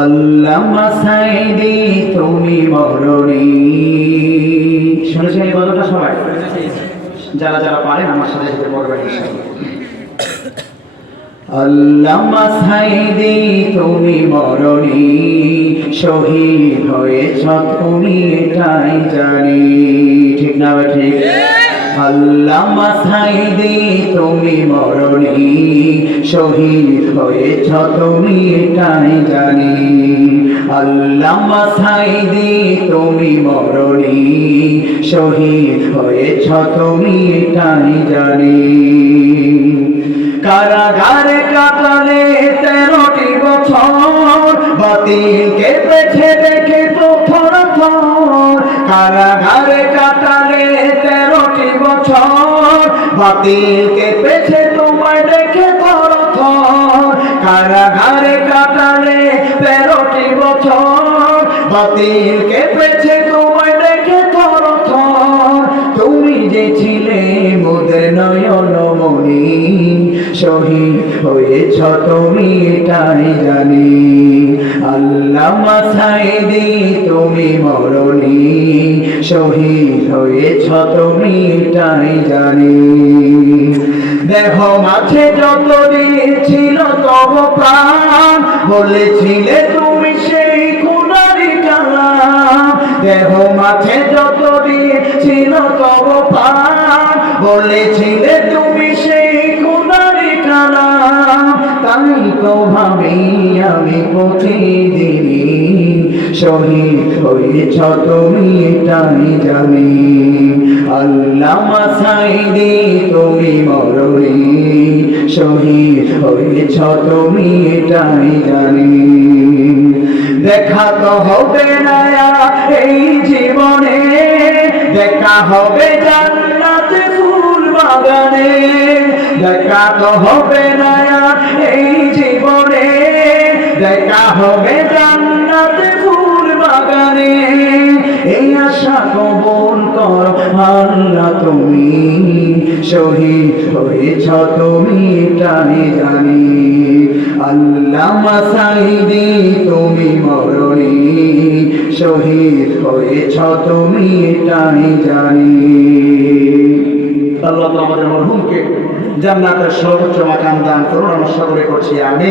আল্লামা সাইদি, তুমি মরণি শুনেছেন এই গল্পটা সবাই? যারা যারা পারেন আমার সাথে সাথে পড়বেন আল্লামা সাইদি, তুমি মরণি শহীদ হয়েছ, তুমি এটাই জানি। ঠিক না ভাই ঠিক আল্লামা সাইদি তুমি মরণি শহীদ হয়েছ, তুমি এটাই জানি। আল্লামা সাইদি তুমি মরণি শহীদ হয়েছ, তুমি এটাই জানি। কারাগারে কাটালে তেরোটি বছর, বাতিলকে পেছে দেখে তো থর থর কারাগারে বাতিলকে পেছে, তোমায় দেখে থর। কারাগারে কাটালে তেরোটি বছর। বাতিলকে পেছে, তোমায় দেখে থর। তুমি যে ছিলে মোদের নয়ন মনি শহীদ হয়েছ তুমি এটাই জানি। আল্লাহ সাইদি তুমি মরণি, শহীদ হয়েছ তুমি এটাই জানি। মাঝে যত ছিল তব প্রাণ। বলেছিলে তুমি সেই কালাম। দেহ মাঝে যত ছিল তব প্রাণ। বলেছিলে তুমি সেই কালাম। তাই তো ভাবি আমি প্রতিদিনই শহীদ হয়েছ তুমি এটাই জানি। আল্লাহ সাইদি তুমি মরণি শহীদ হয়েছ তুমি এটাই জানি। দেখা তো হবে না এই জীবনে, দেখা হবে জান্নাতে ফুল বাগানে। দেখা তো হবে না এই জীবনে, দেখা হবে জান্নাতে ফুল বাগানে। এই আশা কবুল কর, আল্লাহ তুমি। শহীদ হয়েছ তুমি এটাই জানি। আল্লাহ মাসাইদি, তুমি মরণি শহীদ হয়েছ তুমি এটাই জানি। আল্লাহ আমাদের মরহুমকে জান্নাতের সর্বোচ্চ মাকাম দান করুন, আমরা সকলে করছি আমি